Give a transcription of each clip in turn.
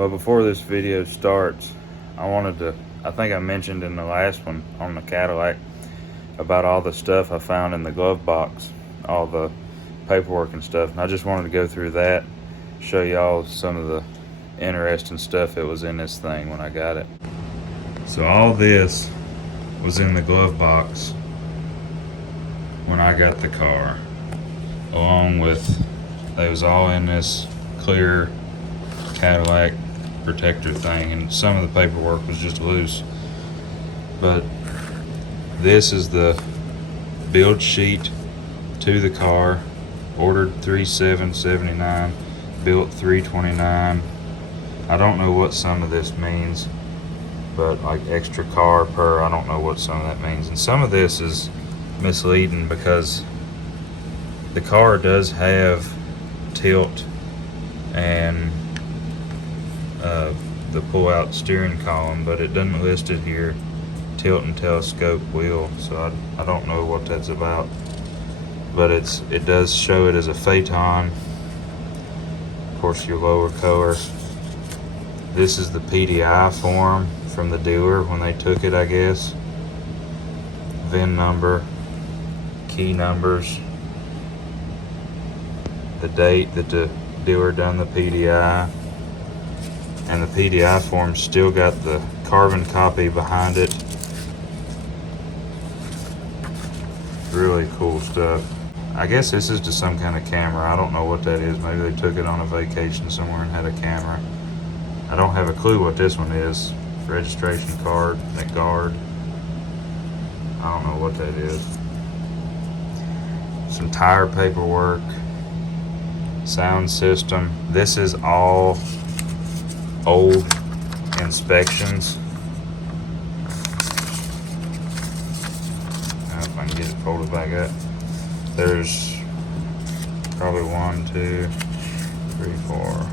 Well, before this video starts, I think I mentioned in the last one on the Cadillac about all the stuff I found in the glove box, all the paperwork and stuff. And I just wanted to go through that, show y'all some of the interesting stuff that was in this thing when I got it. So all this was in the glove box when I got the car, along with, they was all in this clear Cadillac protector thing, and some of the paperwork was just loose. But this is the build sheet to the car, ordered 3/7/79, built 3/29. I don't know what some of this means, but like extra car per, I don't know what some of that means. And some of this is misleading because the car does have tilt and the pull-out steering column, but it doesn't list it here, tilt and telescope wheel, so I don't know what that's about. But it does show it as a Pheaton. Of course, your lower color. This is the PDI form from the dealer when they took it, I guess. VIN number, key numbers, the date that the dealer done the PDI, and the PDI form still got the carbon copy behind it. Really cool stuff. I guess this is just some kind of camera. I don't know what that is. Maybe they took it on a vacation somewhere and had a camera. I don't have a clue what this one is. Registration card, that guard. I don't know what that is. Some tire paperwork, sound system. This is all old inspections. Now if I can get it folded back up. There's probably 1, 2, 3, 4.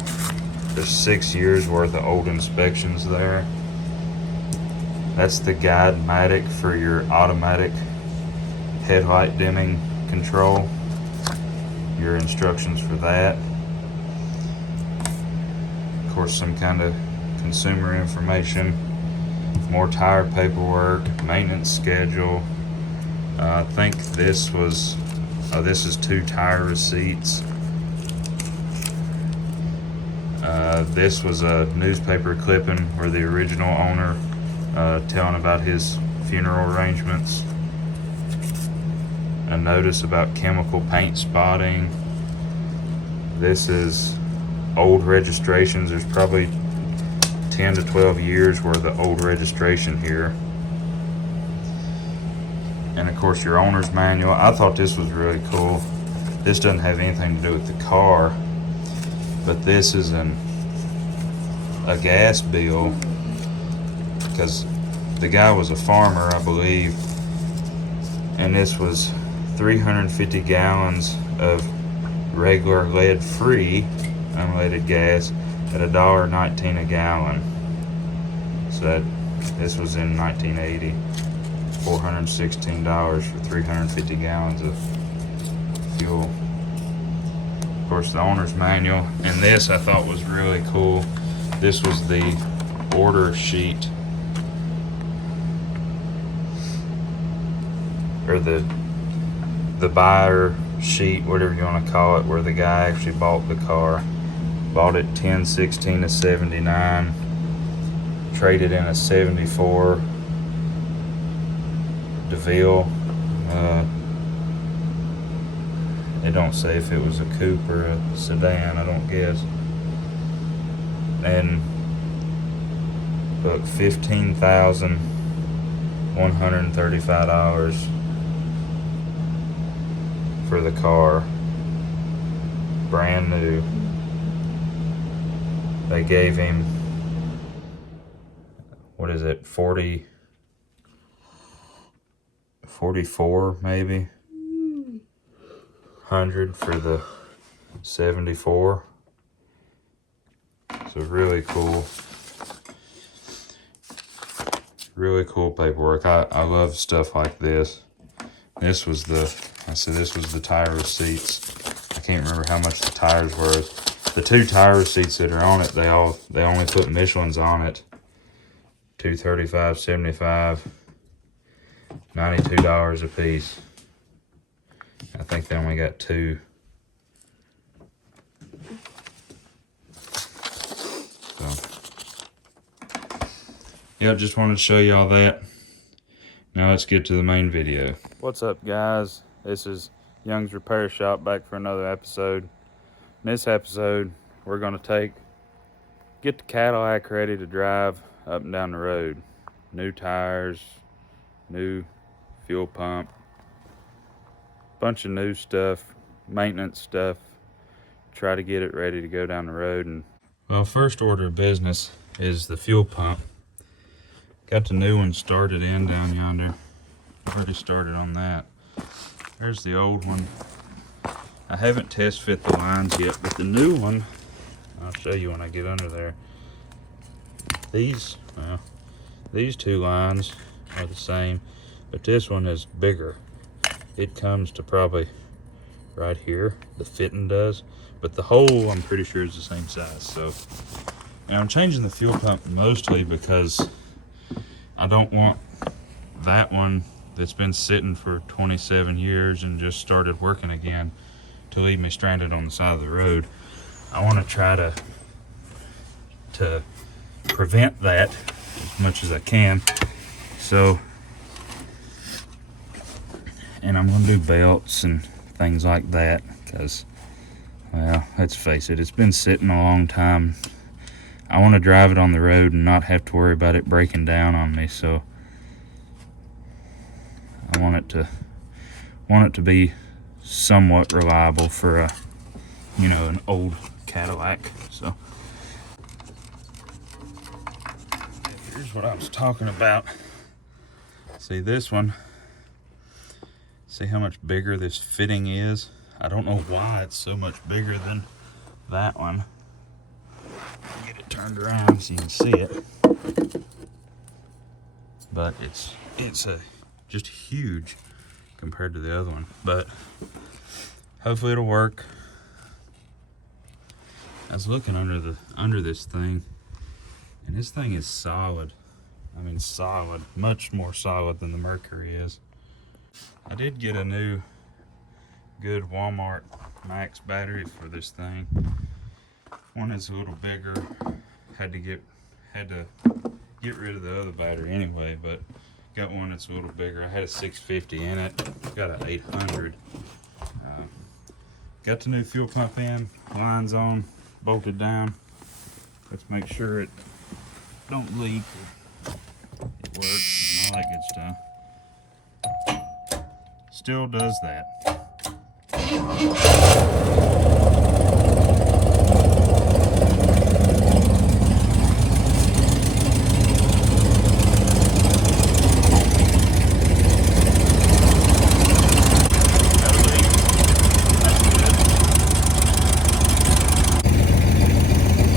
There's 6 years worth of old inspections there. That's the guide-matic for your automatic headlight dimming control. Your instructions for that. Of course, some kind of consumer information. More tire paperwork, maintenance schedule. I think this was, this is 2 tire receipts. This was a newspaper clipping where the original owner telling about his funeral arrangements. A notice about chemical paint spotting. This is old registrations. There's probably 10 to 12 years worth of old registration here. And of course your owner's manual. I thought this was really cool. This doesn't have anything to do with the car, but this is a gas bill, because the guy was a farmer, I believe, and this was 350 gallons of regular lead-free unleaded gas at $1.19 a gallon. So this was in 1980. $416 for 350 gallons of fuel. Of course, the owner's manual. And this I thought was really cool. This was the order sheet, or the buyer sheet, whatever you want to call it, where the guy actually bought the car. Bought it 10/16/79, traded in a 74 Deville. It don't say if it was a coupe or a sedan, I don't guess. And look, $15,135 for the car, brand new. They gave him, what is it, 44 maybe, 100 for the 74. So really cool paperwork. I love stuff like this. This was the tire receipts. I can't remember how much the tires were. The 2 tire seats that are on it, they only put Michelin's on it. $235.75, $92 a piece. I think they only got 2. So, yeah, just wanted to show y'all that. Now let's get to the main video. What's up, guys? This is Young's Repair Shop back for another episode. In this episode, we're gonna get the Cadillac ready to drive up and down the road. New tires, new fuel pump, bunch of new stuff, maintenance stuff. Try to get it ready to go down the road. And well, first order of business is the fuel pump. Got the new one started in down yonder. Already started on that. There's the old one. I haven't test fit the lines yet, but the new one, I'll show you when I get under there. These 2 lines are the same, but this one is bigger. It comes to probably right here, the Pheaton does, but the hole I'm pretty sure is the same size. So, and I'm changing the fuel pump mostly because I don't want that one that's been sitting for 27 years and just started working again to leave me stranded on the side of the road. I want to try to prevent that as much as I can. So, and I'm going to do belts and things like that because, well, let's face it, it's been sitting a long time. I want to drive it on the road and not have to worry about it breaking down on me. So I want it to be somewhat reliable for a, you know, an old Cadillac. So here's what I was talking about. See this one, see how much bigger this fitting is? I don't know why it's so much bigger than that one. Get it turned around so you can see it, but it's just huge compared to the other one. But hopefully it'll work. I was looking under this thing, and this thing is solid. I mean, solid, much more solid than the Mercury is. I did get a new good Walmart Max battery for this thing. One is a little bigger. Had to get rid of the other battery anyway, but got one that's a little bigger. I had a 650 in it. Got an 800. Got the new fuel pump in. Lines on. Bolted down. Let's make sure it don't leak. It works and all that good stuff. Still does that.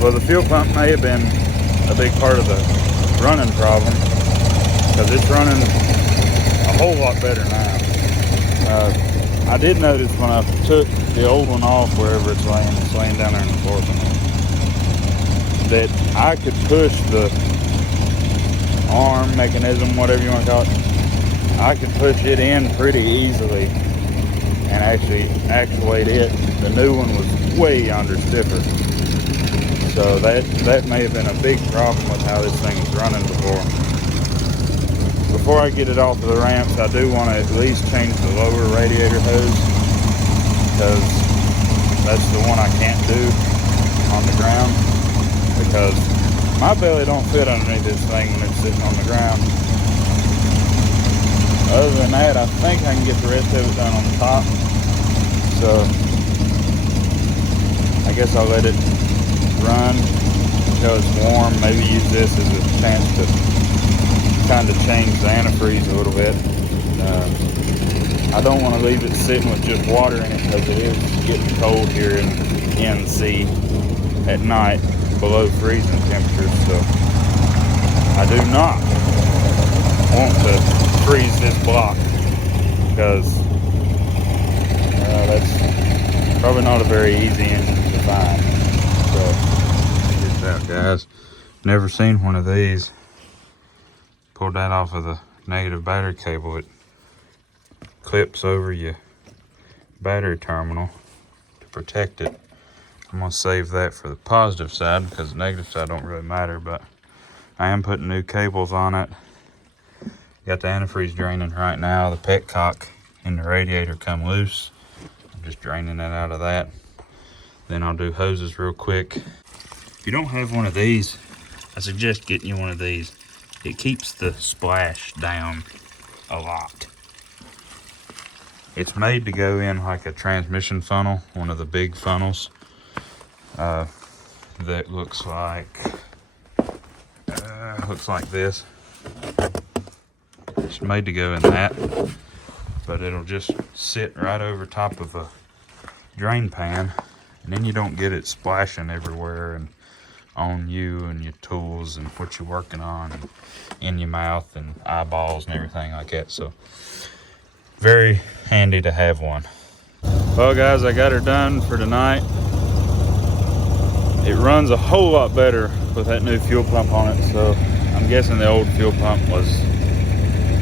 Well, the fuel pump may have been a big part of the running problem because it's running a whole lot better now. I did notice when I took the old one off wherever it's laying down there in the floor somewhere, that I could push the arm mechanism, whatever you want to call it. I could push it in pretty easily and actually actuate it. The new one was way yonder stiffer. So that may have been a big problem with how this thing was running before. Before I get it off of the ramps, I do want to at least change the lower radiator hose because that's the one I can't do on the ground because my belly don't fit underneath this thing when it's sitting on the ground. Other than that, I think I can get the rest of it done on the top. So I guess I'll let it run until it's warm. Maybe use this as a chance to kind of change the antifreeze a little bit. I don't want to leave it sitting with just water in it because it is getting cold here in NC at night, below freezing temperatures. So I do not want to freeze this block because that's probably not a very easy engine to find. Check this out, guys. Never seen one of these. Pulled that off of the negative battery cable. It clips over your battery terminal to protect it. I'm gonna save that for the positive side because the negative side don't really matter, but I am putting new cables on it. Got the antifreeze draining right now. The petcock in the radiator come loose. I'm just draining it out of that. Then I'll do hoses real quick. If you don't have one of these, I suggest getting you one of these. It keeps the splash down a lot. It's made to go in like a transmission funnel, one of the big funnels that looks like this. It's made to go in that, but it'll just sit right over top of a drain pan, and then you don't get it splashing everywhere and on you and your tools and what you're working on and in your mouth and eyeballs and everything like that. So very handy to have one. Well guys, I got her done for tonight. It runs a whole lot better with that new fuel pump on it, so I'm guessing the old fuel pump was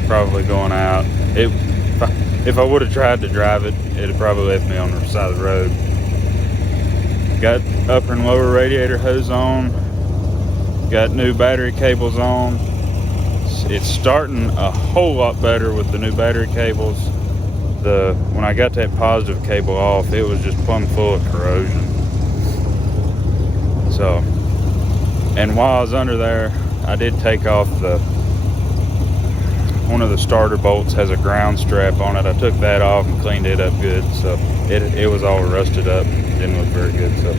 probably going out. If I would have tried to drive it, it'd probably left me on the side of the road. Got upper and lower radiator hose on. Got new battery cables on. It's starting a whole lot better with the new battery cables. When I got that positive cable off, it was just plumb full of corrosion. So, and while I was under there, I did take off one of the starter bolts has a ground strap on it. I took that off and cleaned it up good. So it was all rusted up. Didn't look very good. So,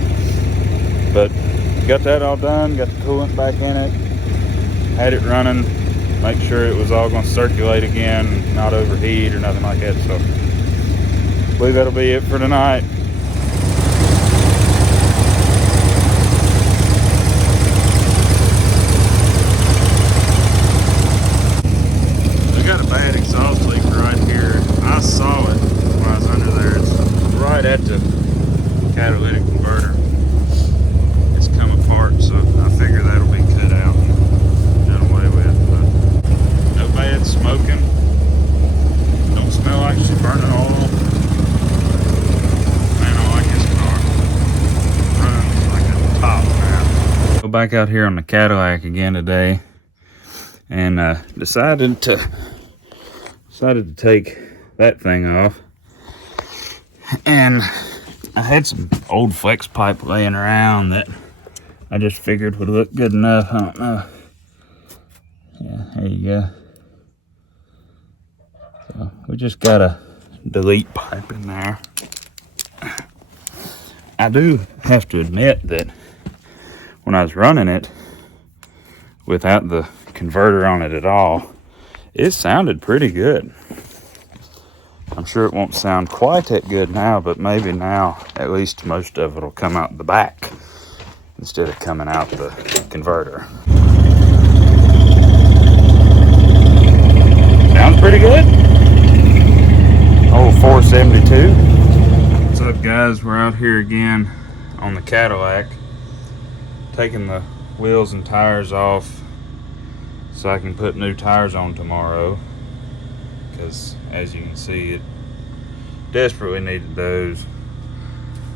but got that all done. Got the coolant back in it. Had it running. Make sure it was all going to circulate again, not overheat or nothing like that. So, I believe that'll be it for tonight. I got a bad exhaust leak right here. I saw it when I was under there. It's right at the catalytic converter. It's come apart, so I figure that'll be cut out and done away with. But no bad smoking. Don't smell like she's burning oil. Man, I like this car. Runs like a top now. Go back out here on the Cadillac again today, and decided to take that thing off. And I had some old flex pipe laying around that I just figured would look good enough. I don't know. Yeah, there you go. So we just got a delete pipe in there. I do have to admit that when I was running it without the converter on it at all, it sounded pretty good. I'm sure it won't sound quite that good now, but maybe now at least most of it will come out the back instead of coming out the converter. Sounds pretty good. Oh, 472. What's up guys, we're out here again on the Cadillac, taking the wheels and tires off so I can put new tires on tomorrow, because as you can see, it desperately needed those.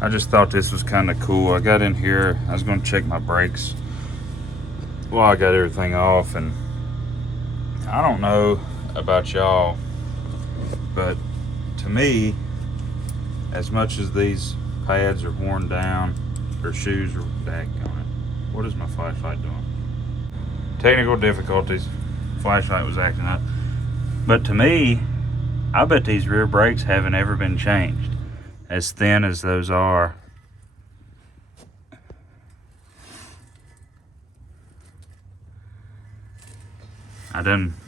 I just thought this was kind of cool. I got in here, I was going to check my brakes while I got everything off, and I don't know about y'all, but to me, as much as these pads are worn down, or shoes are back on it. What is my flashlight doing? Technical difficulties. Flashlight was acting up. But to me, I bet these rear brakes haven't ever been changed. As thin as those are.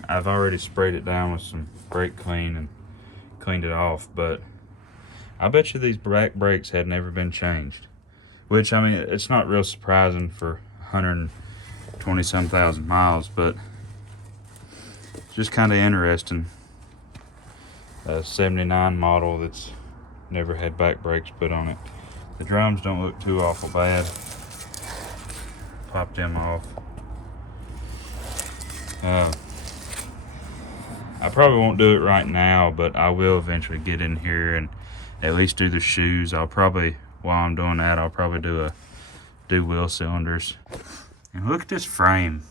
I've already sprayed it down with some brake clean and cleaned it off, but I bet you these back brakes had never been changed. Which, I mean, it's not real surprising for 120 some thousand miles, but it's just kind of interesting. A 79 model that's never had back brakes put on it. The drums don't look too awful bad. pop them off. I probably won't do it right now, but I will eventually get in here and at least do the shoes. I'll probably, while I'm doing that, I'll probably do wheel cylinders. And look at this frame.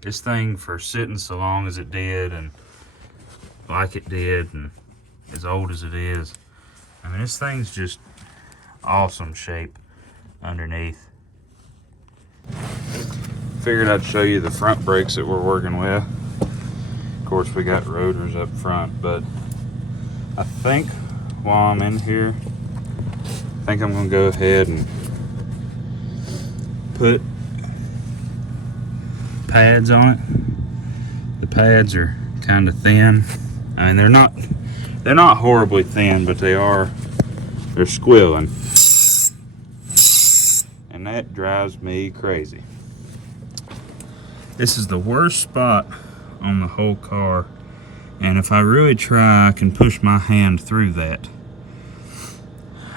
This thing, for sitting so long as it did and like it did and as old as it is, I mean, this thing's just awesome shape underneath. Figured I'd show you the front brakes that we're working with. Of course, we got rotors up front, but I think while I'm in here, I think I'm gonna go ahead and put pads on it. The pads are kind of thin. I mean, they're not horribly thin, but they're squealing. And that drives me crazy. This is the worst spot on the whole car. And if I really try, I can push my hand through that.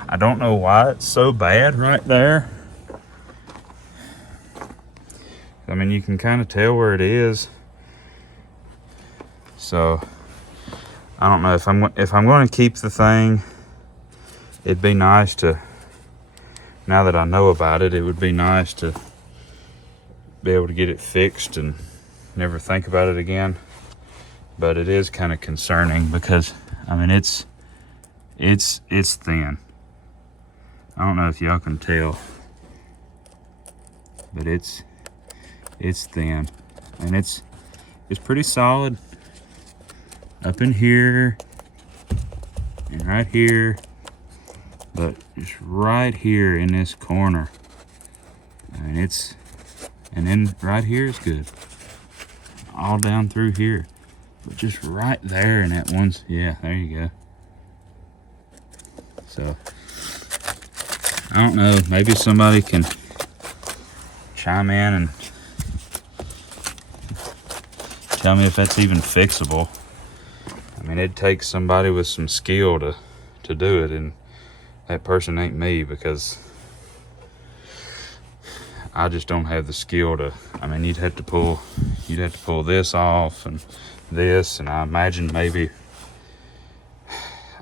I don't know why it's so bad right there. I mean, you can kind of tell where it is. So I don't know if I'm going to keep the thing. It'd be nice to, now that I know about it, it would be nice to be able to get it fixed and never think about it again. But it is kind of concerning because, I mean, it's thin. I don't know if y'all can tell, but it's thin, and it's pretty solid up in here and right here, but just right here in this corner. I mean, and then right here is good, all down through here, but just right there in that one, yeah, there you go. So I don't know, maybe somebody can chime in and tell me if that's even fixable. I mean, it takes somebody with some skill to do it, and that person ain't me, because I just don't have the skill to. I mean, you'd have to pull this off and this, and I imagine maybe,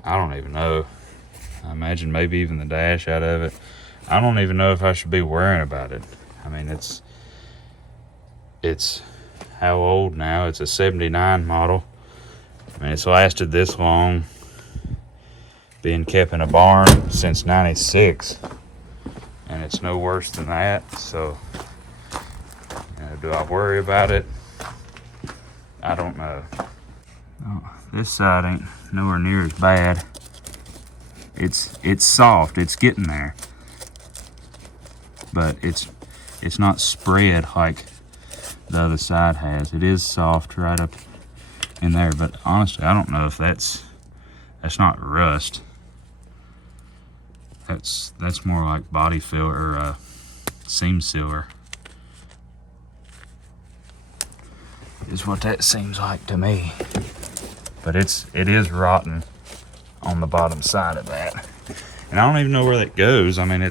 I don't even know. I imagine maybe even the dash out of it. I don't even know if I should be worrying about it. I mean, it's how old now? It's a 79 model. I mean, it's lasted this long, being kept in a barn since 96, and it's no worse than that. So, do I worry about it? I don't know. Oh, this side ain't nowhere near as bad. It's soft. It's getting there, but it's not spread like the other side has. It is soft right up in there, but honestly, I don't know if that's not rust. That's more like body filler or seam sealer is what that seems like to me. But it is rotten on the bottom side of that, and I don't even know where that goes. I mean, I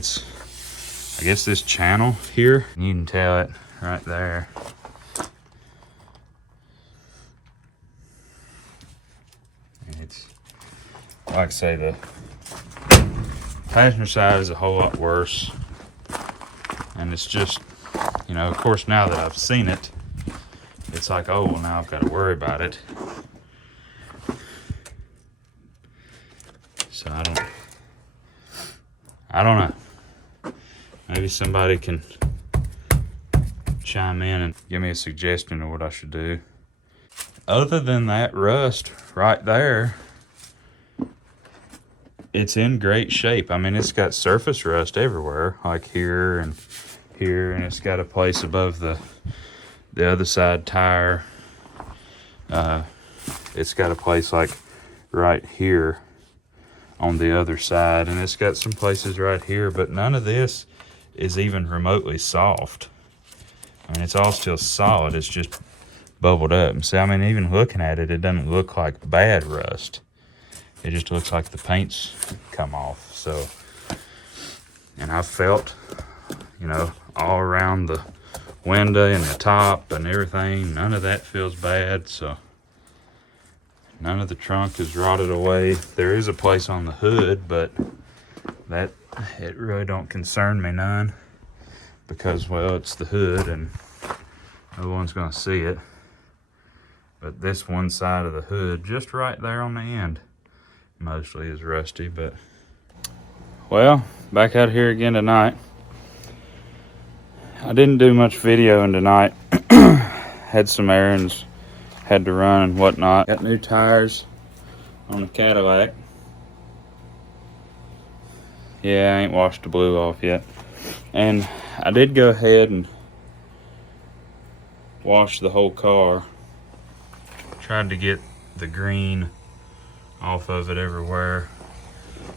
guess this channel here, you can tell it right there. And it's, like I say, the passenger side is a whole lot worse, and it's just, of course, now that I've seen it, it's like, oh, well, now I've got to worry about it. So I don't know. Maybe somebody can chime in and give me a suggestion of what I should do. Other than that rust right there, it's in great shape. I mean, it's got surface rust everywhere, like here, and it's got a place above the other side tire. It's got a place like right here on the other side, and it's got some places right here, but none of this is even remotely soft. I mean, it's all still solid. It's just bubbled up. And so, I mean, even looking at it, it doesn't look like bad rust. It just looks like the paint's come off. So, and I've felt, you know, all around the window and the top and everything. None of that feels bad, so none of the trunk is rotted away. There is a place on the hood, but that, it really don't concern me none, because, well, it's the hood and no one's gonna see it. But this one side of the hood, just right there on the end, mostly is rusty. But, well, back out here again tonight. I didn't do much videoing tonight. Had some errands, had to run and whatnot. Got new tires on the Cadillac. Yeah, I ain't washed the blue off yet. And I did go ahead and wash the whole car. Tried to get the green off of it everywhere.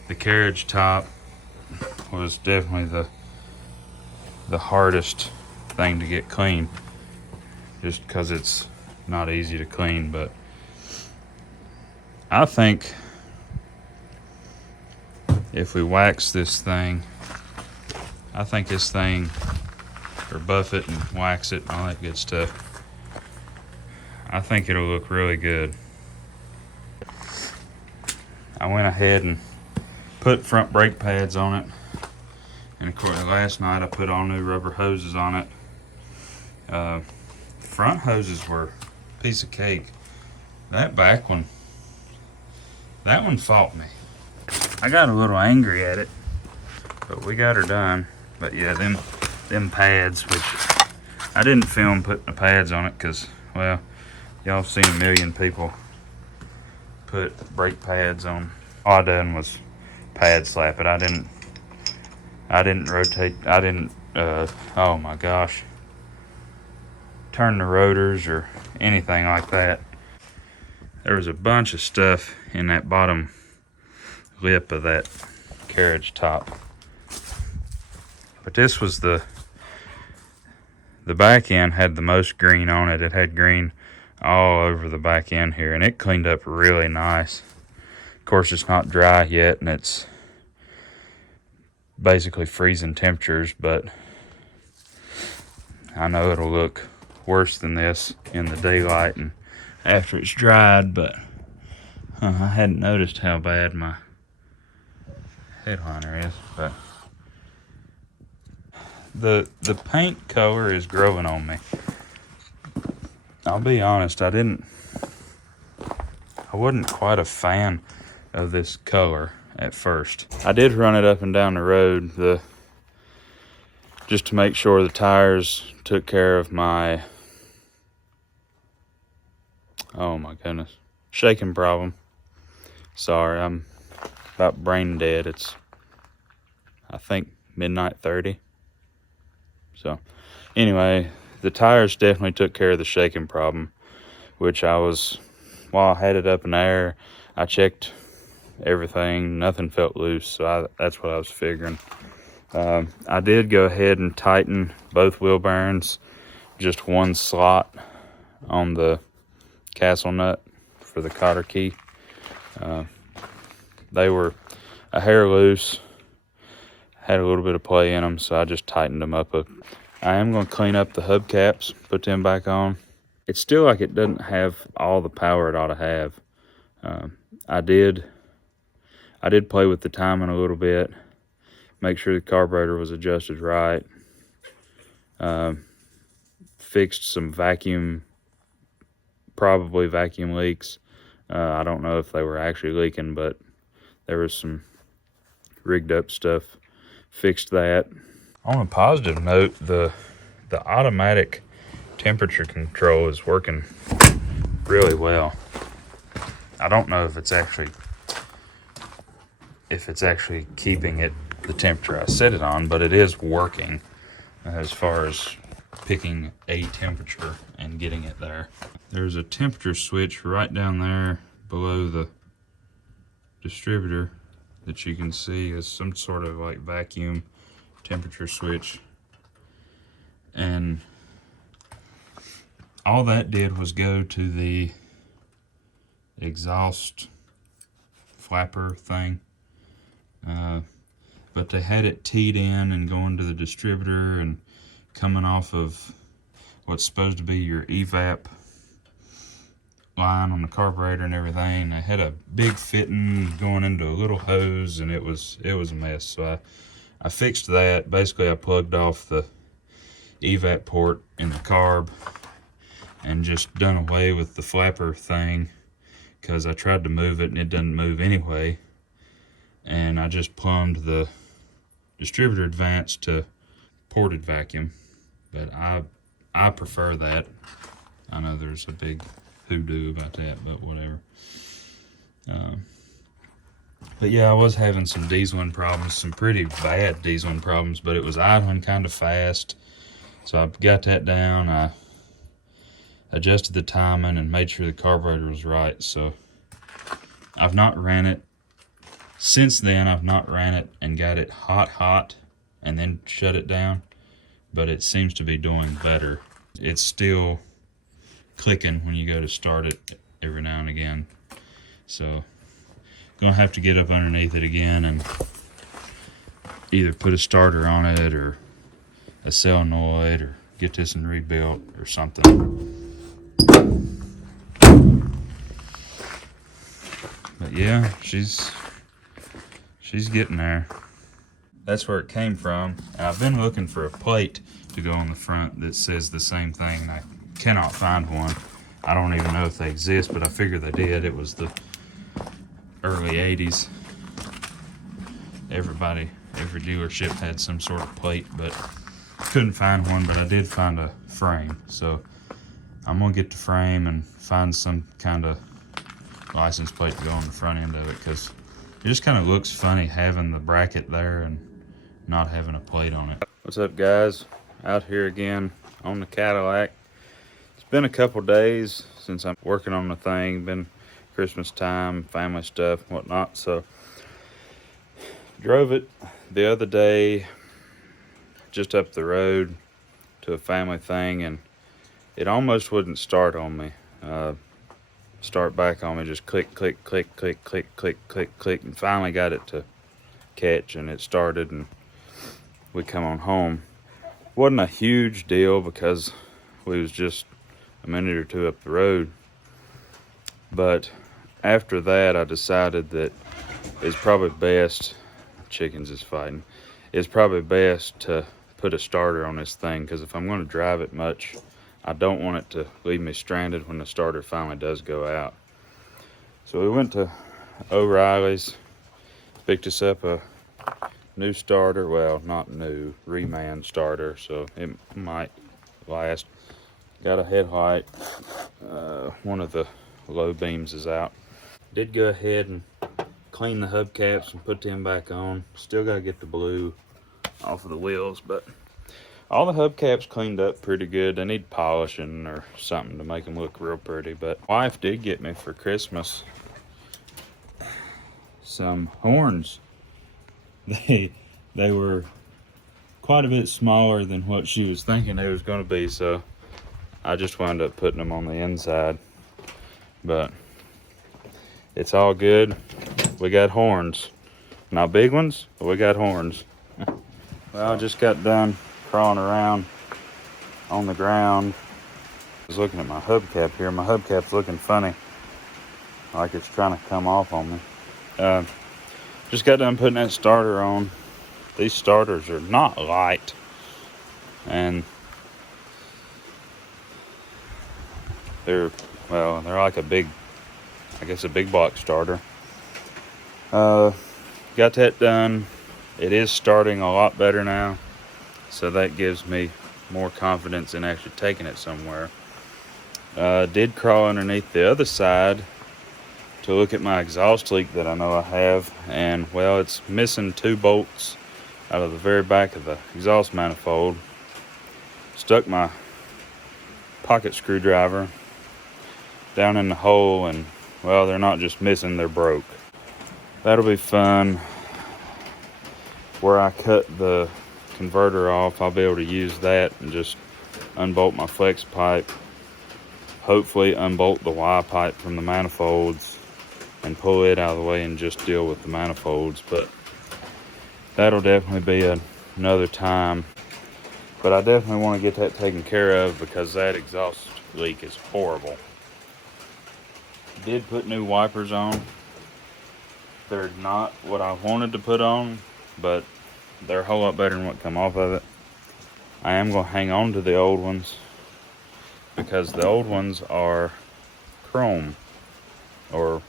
The carriage top was definitely the hardest thing to get clean, just because it's not easy to clean. But I think if we wax this thing, I think this thing, or buff it and wax it and all that good stuff, I think it'll look really good. I went ahead and put front brake pads on it, and of course last night I put all new rubber hoses on it. Front hoses were a piece of cake. That back one, that one fought me. I got a little angry at it, but we got her done. But yeah, them pads, which I didn't film putting the pads on it because, well, y'all seen a million people put brake pads on. All I done was pad slap it. I didn't rotate, oh my gosh, turn the rotors or anything like that. There was a bunch of stuff in that bottom lip of that carriage top. But this was the back end had the most green on it. It had green all over the back end here, and it cleaned up really nice. Of course, it's not dry yet, and it's basically freezing temperatures, but I know it'll look worse than this in the daylight and after it's dried. But I hadn't noticed how bad my headliner is. But the paint color is growing on me. I'll be honest, I wasn't quite a fan of this color at first. I did run it up and down the road just to make sure the tires took care of my, oh my goodness, shaking problem. Sorry, I'm about brain dead. It's, I think, midnight 30. So anyway, the tires definitely took care of the shaking problem, which while I had it up in the air, I checked everything, nothing felt loose, so that's what I was figuring. I did go ahead and tighten both wheel bearings, just one slot on the castle nut for the cotter key. They were a hair loose, had a little bit of play in them, so I just tightened them up. I am going to clean up the hubcaps, put them back on. It's still like it doesn't have all the power it ought to have. I did play with the timing a little bit, make sure the carburetor was adjusted right. Fixed some probably vacuum leaks. I don't know if they were actually leaking, but there was some rigged up stuff. Fixed that. On a positive note, the automatic temperature control is working really well. I don't know if it's actually keeping the temperature I set it on, but it is working as far as picking a temperature and getting it there. There's a temperature switch right down there below the distributor that you can see is some sort of like vacuum temperature switch, and all that did was go to the exhaust flapper thing. but they had it teed in and going to the distributor and coming off of what's supposed to be your evap line on the carburetor and everything. They had a big fitting going into a little hose, and it was a mess. So I fixed that. Basically, I plugged off the evap port in the carb and just done away with the flapper thing, because I tried to move it and it doesn't move anyway. And I just plumbed the distributor advance to ported vacuum, but I prefer that. I know there's a big hoodoo about that, but whatever. But yeah, I was having some dieseling problems, some pretty bad dieseling problems, but it was idling kind of fast. So I got that down. I adjusted the timing and made sure the carburetor was right. So I've not ran it. Since then, I've not ran it and got it hot and then shut it down, but it seems to be doing better. It's still clicking when you go to start it every now and again. So gonna have to get up underneath it again and either put a starter on it or a solenoid or get this one rebuilt or something. But yeah, she's getting there. That's where it came from. And I've been looking for a plate to go on the front that says the same thing, and I cannot find one. I don't even know if they exist, but I figured they did. It was the early 80s. Every dealership had some sort of plate, but couldn't find one. But I did find a frame, so I'm gonna get the frame and find some kind of license plate to go on the front end of it, because it just kind of looks funny having the bracket there and not having a plate on it. What's up, guys? Out here again on the Cadillac. It's been a couple days since I'm working on the thing. Been Christmas time, family stuff, whatnot. So drove it the other day just up the road to a family thing, and it almost wouldn't start on me. Start back on me, just click, click, click, click, click, click, click, click, and finally got it to catch, and it started, and we come on home. Wasn't a huge deal because we was just a minute or two up the road, but after that I decided that it's probably best, chickens is fighting, it's probably best to put a starter on this thing, because if I'm going to drive it much, I don't want it to leave me stranded when the starter finally does go out. So we went to O'Reilly's, picked us up a new starter. Well, not new, reman starter, so it might last. Got a headlight. One of the low beams is out. Did go ahead and clean the hubcaps and put them back on. Still got to get the blue off of the wheels, but all the hubcaps cleaned up pretty good. They need polishing or something to make them look real pretty. But wife did get me for Christmas some horns. They were quite a bit smaller than what she was thinking they was going to be, so I just wound up putting them on the inside. But it's all good. We got horns. Not big ones, but we got horns. Well, I just got done crawling around on the ground. I was looking at my hubcap here. My hubcap's looking funny, like it's trying to come off on me. Just got done putting that starter on. These starters are not light, and they're like a big, I guess a big block starter. Got that done. It is starting a lot better now, so that gives me more confidence in actually taking it somewhere. Did crawl underneath the other side to look at my exhaust leak that I know I have, and well, it's missing 2 bolts out of the very back of the exhaust manifold. Stuck my pocket screwdriver down in the hole, and well, they're not just missing, they're broke. That'll be fun. Where I cut the converter off, I'll be able to use that and just unbolt my flex pipe, hopefully unbolt the Y pipe from the manifolds and pull it out of the way and just deal with the manifolds. But that'll definitely be another time. But I definitely want to get that taken care of because that exhaust leak is horrible. Did put new wipers on. They're not what I wanted to put on, but they're a whole lot better than what come off of it. I am going to hang on to the old ones because the old ones are chrome or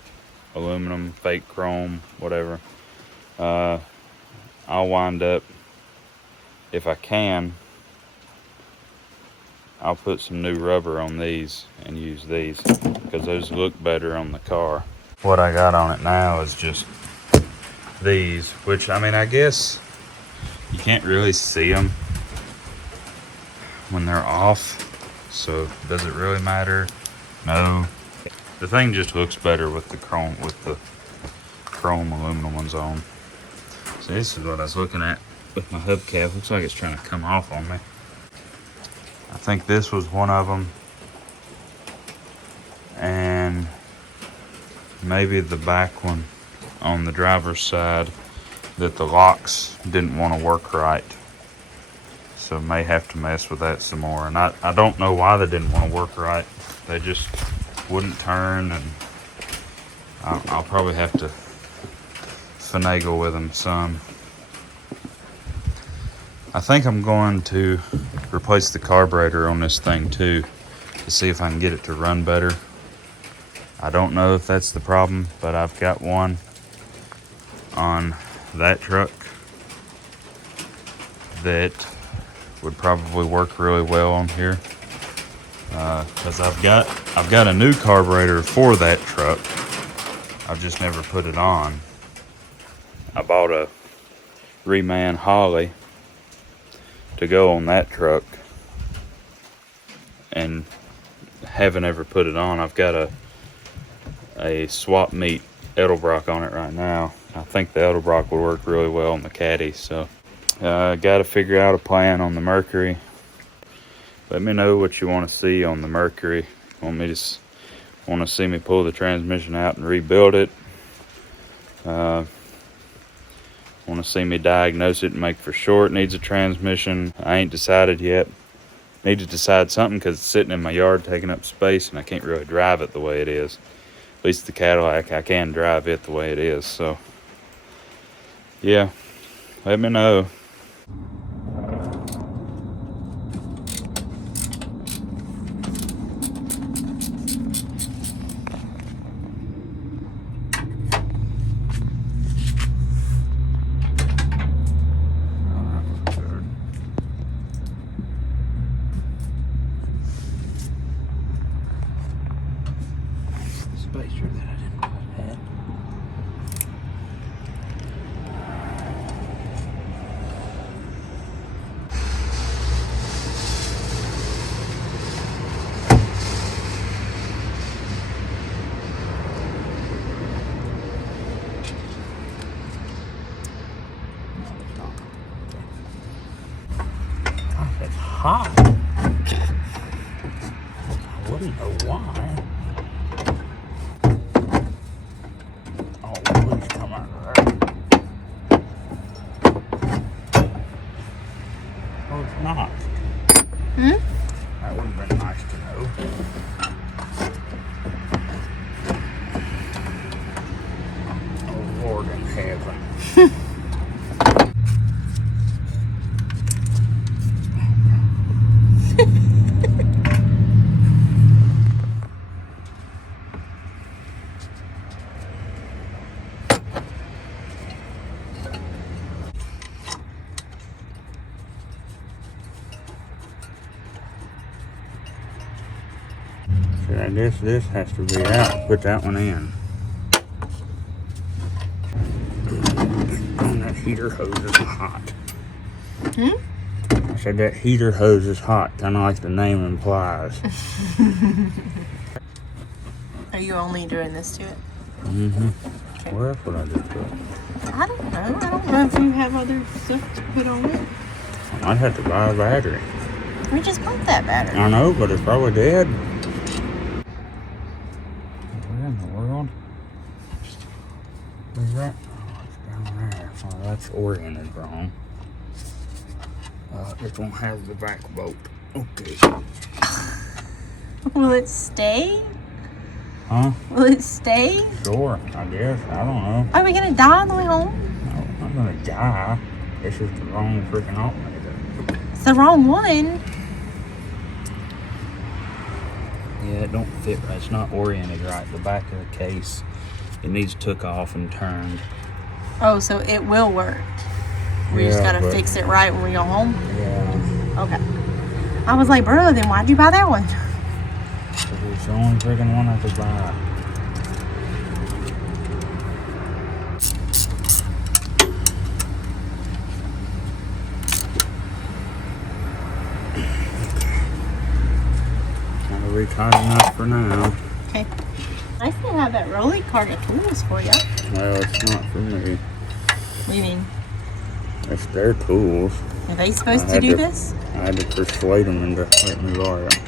aluminum, fake chrome, whatever. I'll wind up, if I can, I'll put some new rubber on these and use these because those look better on the car. What I got on it now is just these, which, I mean, I guess you can't really see them when they're off, so does it really matter? No. The thing just looks better with the chrome aluminum ones on. So this is what I was looking at with my hubcap. Looks like it's trying to come off on me. I think this was one of them, and maybe the back one on the driver's side, that the locks didn't want to work right. So may have to mess with that some more. And I don't know why they didn't want to work right. They just wouldn't turn, and I'll probably have to finagle with them some. I think I'm going to replace the carburetor on this thing too to see if I can get it to run better. I don't know if that's the problem, but I've got one on that truck that would probably work really well on here, because I've got a new carburetor for that truck. I've just never put it on. I bought a reman Holly to go on that truck and haven't ever put it on. I've got a swap meet Edelbrock on it right now. I think the Edelbrock would work really well on the Caddy, so got to figure out a plan on the Mercury. Let me know what you want to see on the Mercury. Want to see me pull the transmission out and rebuild it? Want to see me diagnose it and make for sure it needs a transmission? I ain't decided yet. Need to decide something because it's sitting in my yard taking up space and I can't really drive it the way it is. At least the Cadillac, I can drive it the way it is. So yeah, let me know. Hot. I wouldn't know why. Oh, please come out of there. Oh, it's not. That would have been nice to know. Oh, Lord in heaven. I guess this has to be out. Put that one in. And that heater hose is hot. I said that heater hose is hot, kind of like the name implies. Are you only doing this to it? Okay. What else would I just put? I don't know. I don't know if you have other stuff to put on it. I might have to buy a battery. We just bought that battery. I know, but it's probably dead. Where in the world is that? Oh, it's down there. Oh, that's oriented wrong. This one has the back bolt. Okay. Will it stay? Huh? Will it stay? Sure, I guess. I don't know. Are we gonna die on the way home? No, I'm not gonna die. It's just the wrong freaking alternator. It's the wrong one. Yeah, it don't fit right. It's not oriented right. The back of the case, it needs took off and turned. Oh, so it will work. We just gotta fix it right when we go home? Yeah. Okay. I was like, bro, then why'd you buy that one? It's the only freaking one I could buy. Kind of recording enough for now. Okay. I still have that rolling cart of tools for you. Well, it's not for me. What do you mean? It's their tools. Are they supposed to do this? I had to persuade them into letting me borrow it.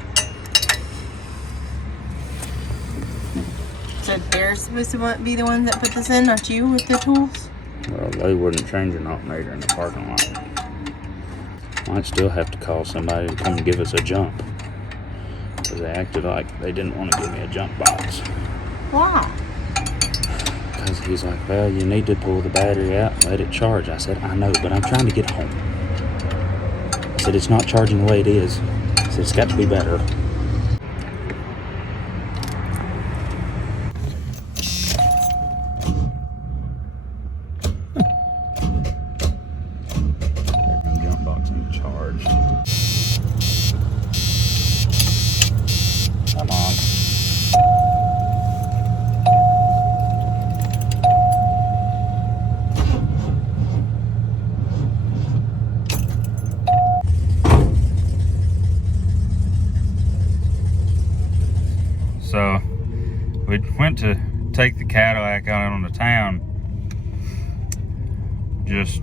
So they're supposed to be the ones that put this in, not you with the tools? Well, they wouldn't change an alternator in the parking lot. Might still have to call somebody to come and give us a jump. Because they acted like they didn't want to give me a jump box. Why? Because he's like, well, you need to pull the battery out and let it charge. I said, I know, but I'm trying to get home. I said, it's not charging the way it is. I said, it's got to be better. Jump box ain't charged. Come on. So we went to take the Cadillac out on the town. Just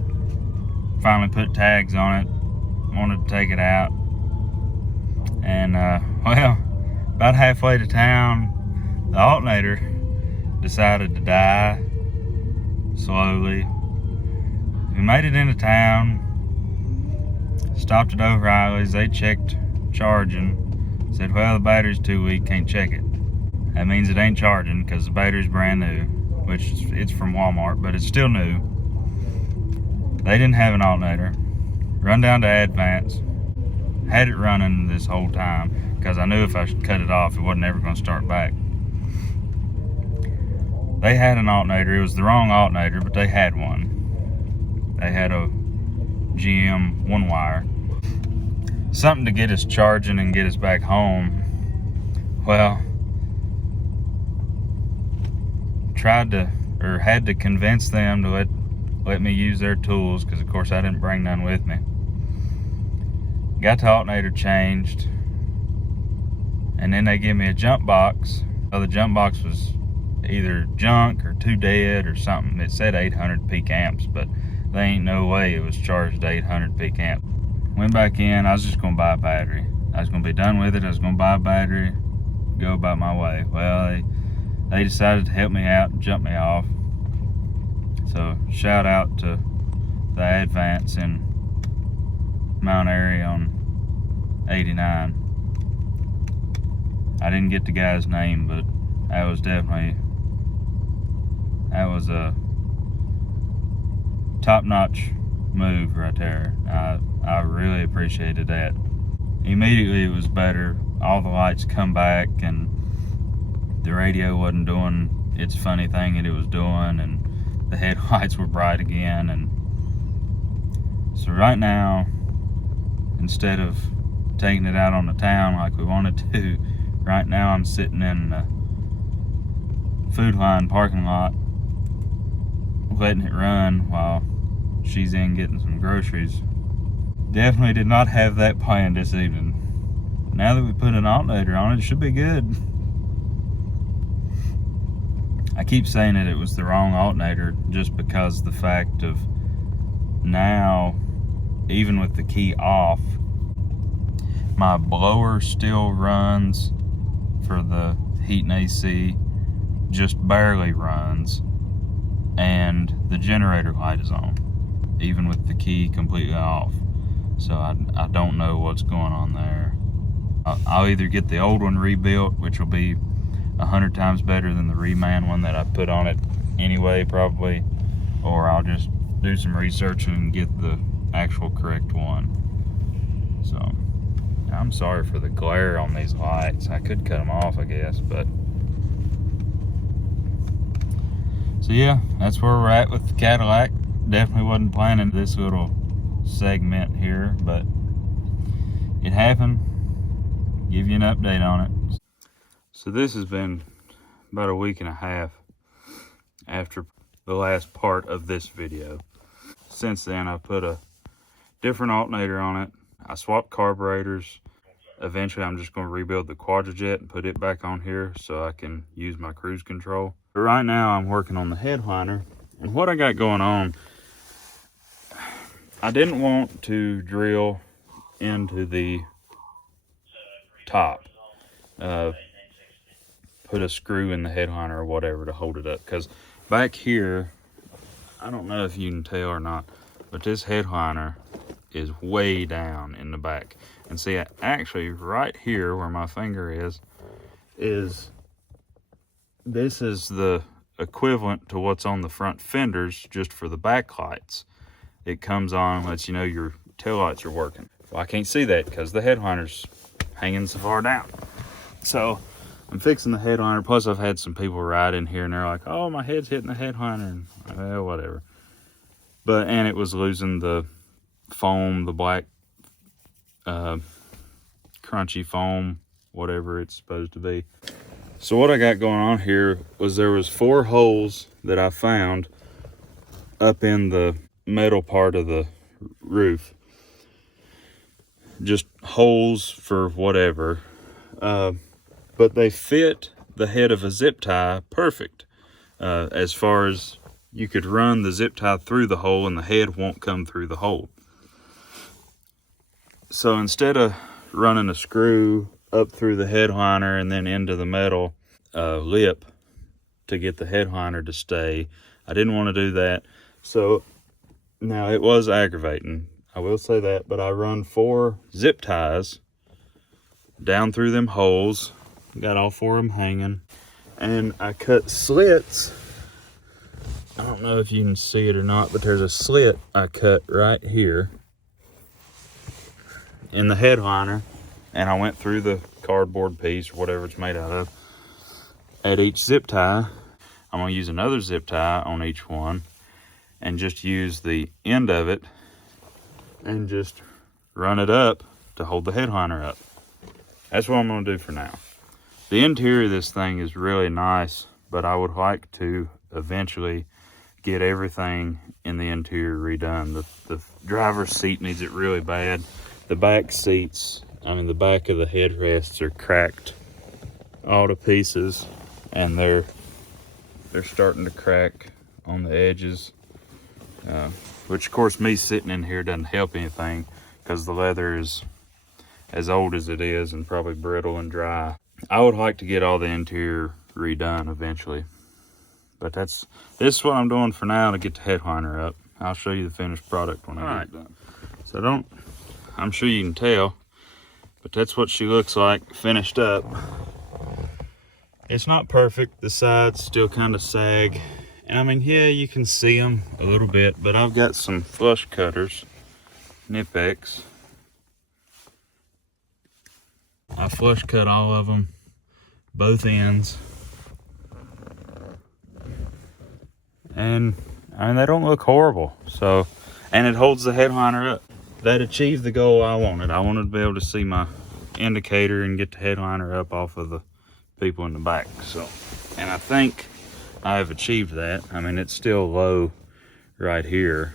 finally put tags on it. Wanted to take it out. And well, about halfway to town, the alternator decided to die slowly. We made it into town, stopped at O'Reilly's. They checked charging. Said, well, the battery's too weak, can't check it. That means it ain't charging because the battery's brand new, which it's from Walmart, but it's still new. They didn't have an alternator. Run down to Advance. Had it running this whole time because I knew if I cut it off, it wasn't ever going to start back. They had an alternator. It was the wrong alternator, but they had one. They had a GM one wire. Something to get us charging and get us back home. Well, had to convince them to let me use their tools because of course I didn't bring none with me. Got the alternator changed, and then they gave me a jump box. Well, the jump box was either junk or too dead or something. It said 800 peak amps, but there ain't no way it was charged to 800 peak amps. Went back in. I was just gonna buy a battery. I was gonna be done with it. I was gonna buy a battery, go about my way. Well, they decided to help me out and jump me off. So shout out to the Advance in Mount Airy on 89. I didn't get the guy's name, but that was a top-notch move right there. I really appreciated that. Immediately it was better. All the lights come back and the radio wasn't doing its funny thing that it was doing, and the headlights were bright again. And so right now, instead of taking it out on the town like we wanted to, right now I'm sitting in the Food Line parking lot letting it run while she's in getting some groceries. Definitely did not have that planned this evening. Now that we put an alternator on it, it should be good. I keep saying that it was the wrong alternator just because the fact of now, even with the key off, my blower still runs for the heat and AC, just barely runs, and the generator light is on. even with the key completely off. So I don't know what's going on there. I'll either get the old one rebuilt, which will be 100 times better than the reman one that I put on it anyway, probably, or I'll just do some research and get the actual correct one. So I'm sorry for the glare on these lights. I could cut them off, I guess, but so yeah, that's where we're at with the Cadillac. Definitely wasn't planning this little segment here, but it happened. Give you an update on it. So this has been about a week and a half after the last part of this video. Since then, I put a different alternator on it. I swapped carburetors. Eventually, I'm just going to rebuild the Quadrajet and put it back on here so I can use my cruise control. But right now, I'm working on the headliner. And what I got going on, I didn't want to drill into the top. Put a screw in the headliner or whatever to hold it up. Because back here, I don't know if you can tell or not, but this headliner is way down in the back. And see, actually right here where my finger is this is the equivalent to what's on the front fenders just for the back lights. It comes on, lets you know your tail lights are working. Well, I can't see that because the headliner's hanging so far down. So I'm fixing the headliner. Plus I've had some people ride in here and they're like, oh, my head's hitting the headliner, and well, whatever. And it was losing the foam, the black crunchy foam, whatever it's supposed to be. So what I got going on here was there was 4 holes that I found up in the metal part of the roof. Just holes for whatever. But they fit the head of a zip tie perfect. As far as you could run the zip tie through the hole and the head won't come through the hole. So instead of running a screw up through the headliner and then into the metal lip to get the headliner to stay, I didn't want to do that. So now it was aggravating, I will say that, but I run 4 zip ties down through them holes, got all 4 of them hanging, and I cut slits. I don't know if you can see it or not, but there's a slit I cut right here in the headliner, and I went through the cardboard piece or whatever it's made out of at each zip tie. I'm going to use another zip tie on each one and just use the end of it and just run it up to hold the headliner up. That's what I'm going to do for now. The interior of this thing is really nice, but I would like to eventually get everything in the interior redone. The driver's seat needs it really bad. The back seats, the back of the headrests are cracked all to pieces, and they're starting to crack on the edges, which of course me sitting in here doesn't help anything because the leather is as old as it is and probably brittle and dry. I would like to get all the interior redone eventually, but this is what I'm doing for now to get the headliner up. I'll show you the finished product when I get it done. So I'm sure you can tell, but that's what she looks like finished up. It's not perfect. The sides still kind of sag. And yeah, you can see them a little bit, but I've got some flush cutters, Nipex. I flush cut all of them, both ends. And they don't look horrible. So, and it holds the headliner up. That achieved the goal I wanted. I wanted to be able to see my indicator and get the headliner up off of the people in the back. So, and I think I have achieved that. It's still low right here,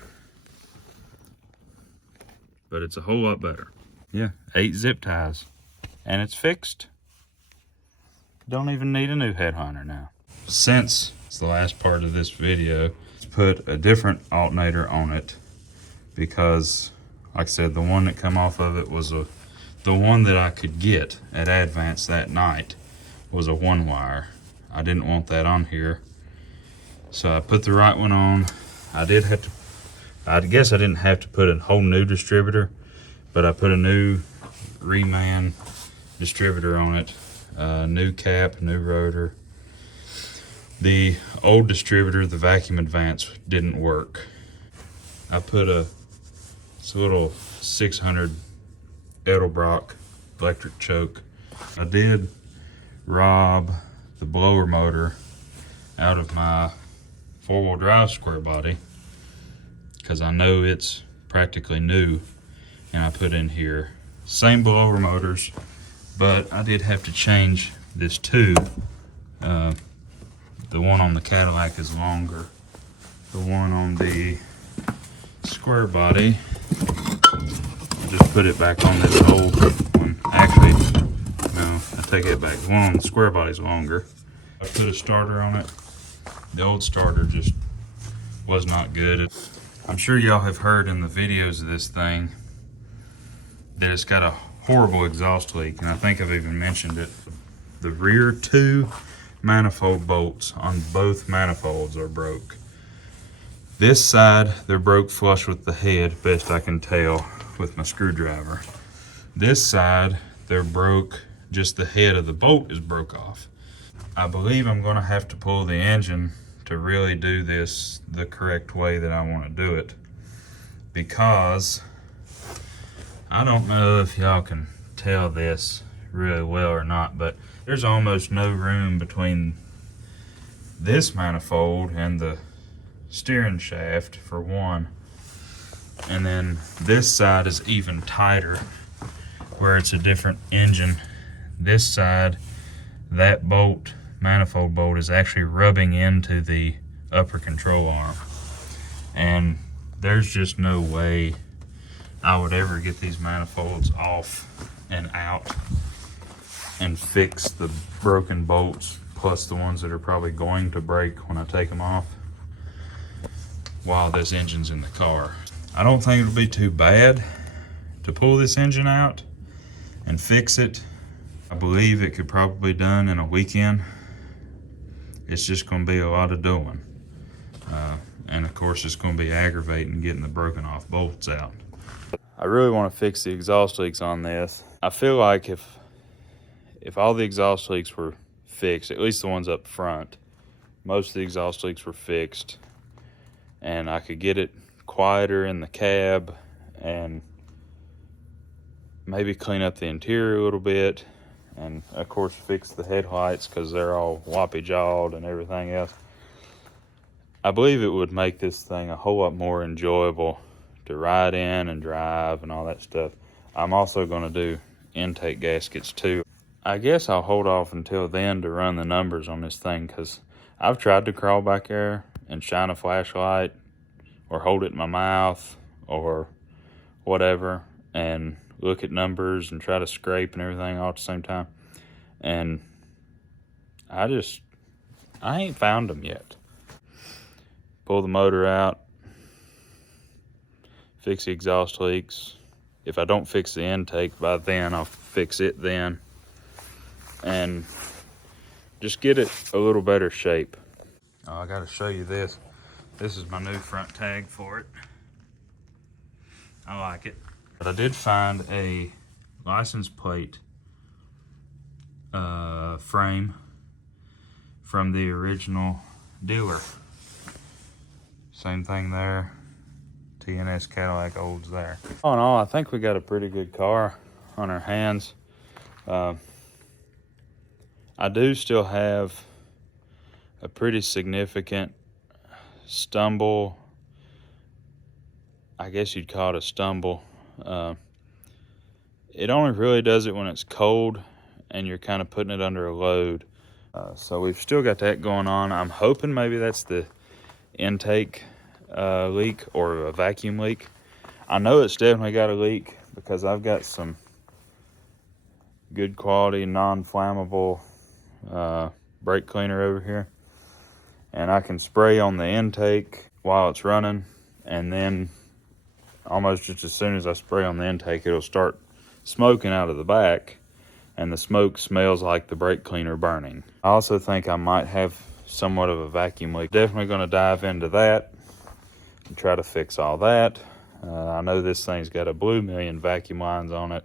but it's a whole lot better. Yeah, 8 zip ties, and it's fixed. Don't even need a new headliner now. Since it's the last part of this video, let's put a different alternator on it, because like I said, the one that come off of it was the one that I could get at Advance that night was a 1-wire. I didn't want that on here, so I put the right one on. I did have to I guess I didn't have to put a whole new distributor, but I put a new reman distributor on it. New cap, new rotor. The old distributor, the vacuum advance, didn't work. I put it's a little 600 Edelbrock electric choke. I did rob the blower motor out of my four-wheel drive square body because I know it's practically new, and I put in here same blower motors, but I did have to change this tube. The one on the Cadillac is longer. The one on the square body, I just put it back on this old one. Actually, no, I take it back. The one on the square body is longer. I put a starter on it. The old starter just was not good. I'm sure y'all have heard in the videos of this thing that it's got a horrible exhaust leak, and I think I've even mentioned it. The rear two manifold bolts on both manifolds are broke. This side, they're broke flush with the head, best I can tell with my screwdriver. This side, they're broke, just the head of the bolt is broke off. I believe I'm gonna have to pull the engine to really do this the correct way that I wanna do it, because I don't know if y'all can tell this really well or not, but there's almost no room between this manifold and the steering shaft for one, and then this side is even tighter where it's a different engine. This side, that bolt, manifold bolt, is actually rubbing into the upper control arm, and there's just no way I would ever get these manifolds off and out and fix the broken bolts, plus the ones that are probably going to break when I take them off while this engine's in the car. I don't think it'll be too bad to pull this engine out and fix it. I believe it could probably be done in a weekend. It's just going to be a lot of doing. And of course it's going to be aggravating getting the broken off bolts out. I really want to fix the exhaust leaks on this. I feel like if all the exhaust leaks were fixed, at least the ones up front, most of the exhaust leaks were fixed, and I could get it quieter in the cab and maybe clean up the interior a little bit, and of course fix the headlights because they're all whoppy jawed and everything else. I believe it would make this thing a whole lot more enjoyable to ride in and drive and all that stuff. I'm also going to do intake gaskets too. I guess I'll hold off until then to run the numbers on this thing, because I've tried to crawl back there and shine a flashlight or hold it in my mouth or whatever and look at numbers and try to scrape and everything all at the same time, and I ain't found them yet. Pull the motor out, fix the exhaust leaks. If I don't fix the intake by then, I'll fix it then, and just get it a little better shape. Oh, I gotta show you this. This is my new front tag for it. I like it. But I did find a license plate frame from the original dealer. Same thing there. TNS Cadillac Olds there. All in all, I think we got a pretty good car on our hands. I do still have a pretty significant stumble. I guess you'd call it a stumble. It only really does it when it's cold and you're kind of putting it under a load. So we've still got that going on. I'm hoping maybe that's the intake leak or a vacuum leak. I know it's definitely got a leak because I've got some good quality non-flammable brake cleaner over here, and I can spray on the intake while it's running, and then almost just as soon as I spray on the intake, it'll start smoking out of the back, and the smoke smells like the brake cleaner burning. I also think I might have somewhat of a vacuum leak. Definitely going to dive into that and try to fix all that. I know this thing's got a blue million vacuum lines on it.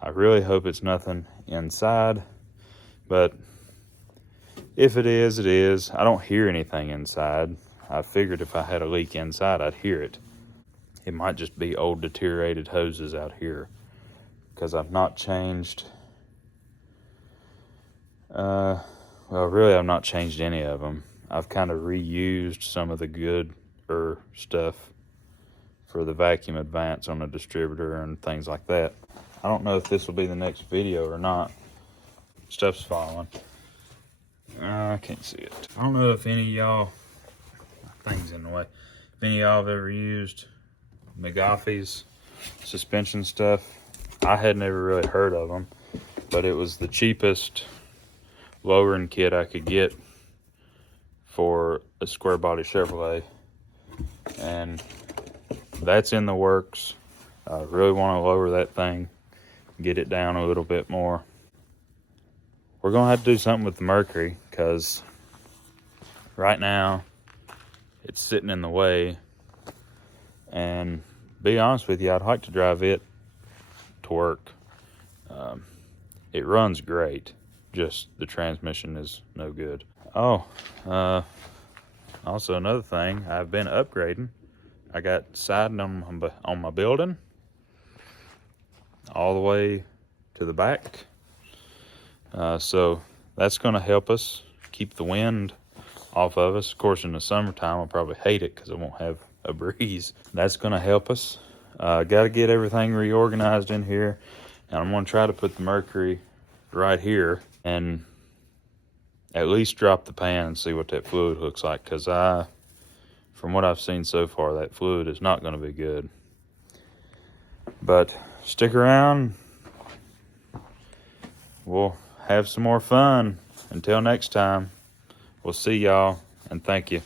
I really hope it's nothing inside, but if it is, it is. I don't hear anything inside. I figured if I had a leak inside, I'd hear it. It might just be old deteriorated hoses out here, because I've not changed, well, really I've not changed any of them. I've kind of reused some of the good stuff for the vacuum advance on the distributor and things like that. I don't know if this will be the next video or not. Stuff's falling. I can't see it. I don't know if any of y'all, things in the way, if any of y'all have ever used McGoffey's suspension stuff. I had never really heard of them, but it was the cheapest lowering kit I could get for a square body Chevrolet, and that's in the works. I really want to lower that thing, get it down a little bit more. We're gonna have to do something with the Mercury, because right now it's sitting in the way, and be honest with you, I'd like to drive it to work. It runs great, just the transmission is no good. Oh, also another thing, I've been upgrading. I got siding on my building all the way to the back. So that's going to help us keep the wind off of us. Of course, in the summertime, I'll probably hate it because I won't have a breeze. That's going to help us. Got to get everything reorganized in here. And I'm going to try to put the Mercury right here and at least drop the pan and see what that fluid looks like. Because from what I've seen so far, that fluid is not going to be good. But stick around. We'll have some more fun. Until next time, we'll see y'all, and thank you.